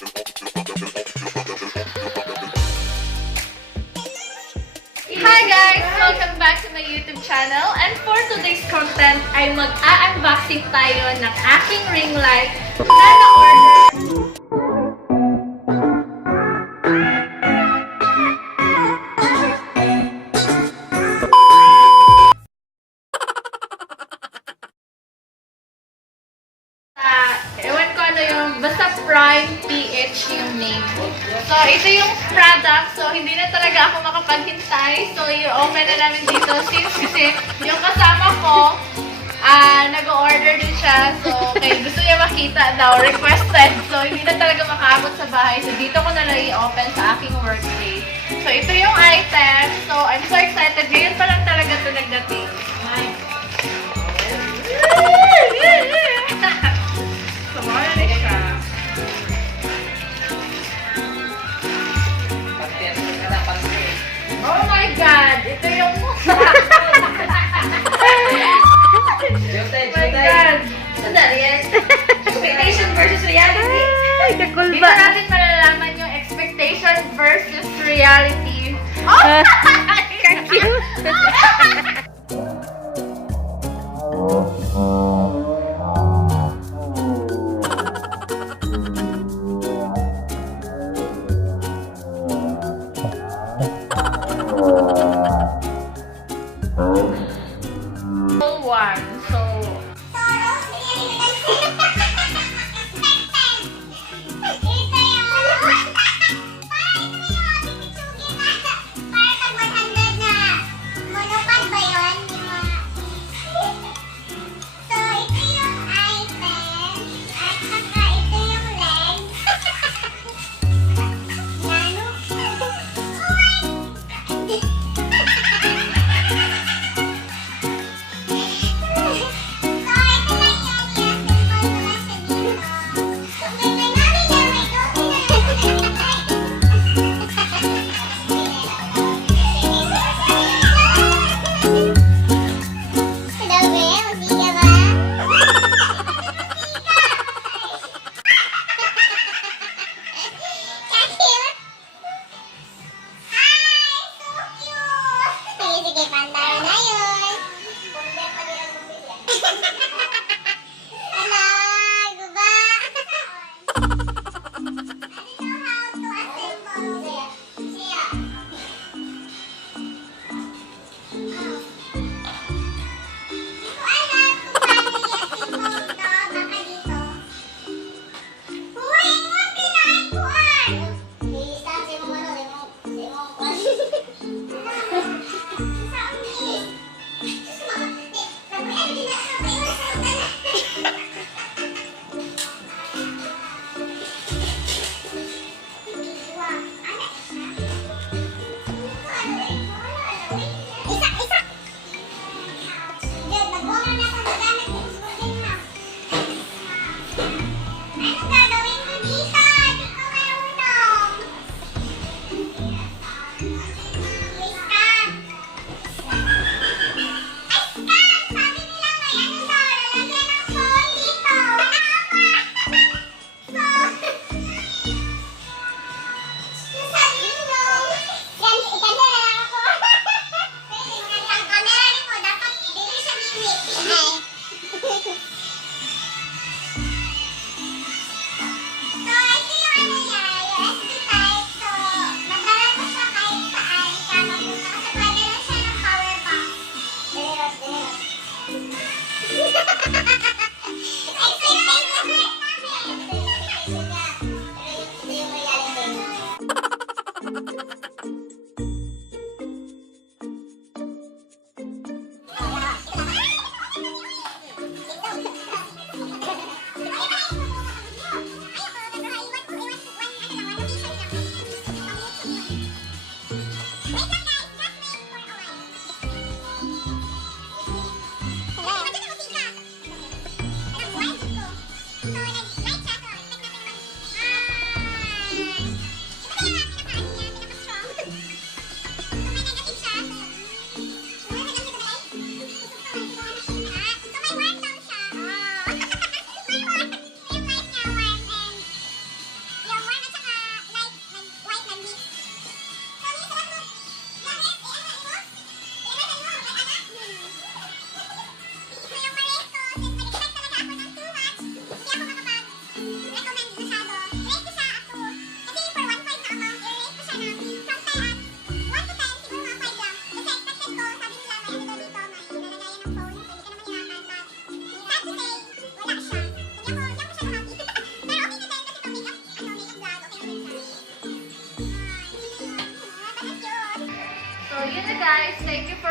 Hi guys! Welcome back to my YouTube channel. And for today's content ay mag-a-unboxing tayo ng aking ring light na na-order. Ewan ko ano yung, basta Prime PH yung name. So, ito yung product. So, hindi na talaga ako makapaghintay. So, i-open na namin dito. Since kasi yung kasama ko, nag-order din siya. So, okay, gusto niya makita daw, requested. So, hindi na talaga makaabot sa bahay. So, dito ko na lang i-open sa aking workplace. So, ito yung item. So, I'm so excited. Ngayon pa lang talaga ito nagdating. Sumara na siya. Oh my God! Ito yung oh my God! Sandali yan. Expectation versus reality. Ay, kakul Dito ba? natin malalaman yung expectation versus reality. Oh! Ka-cute! One. So,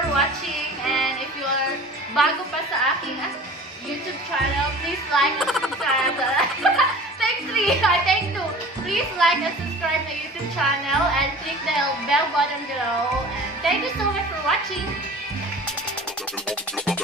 watching. And if you are bago pa sa aking YouTube channel, please like and subscribe. Take 3, take 2. Please like and subscribe my YouTube channel and click the bell button below. And thank you so much for watching.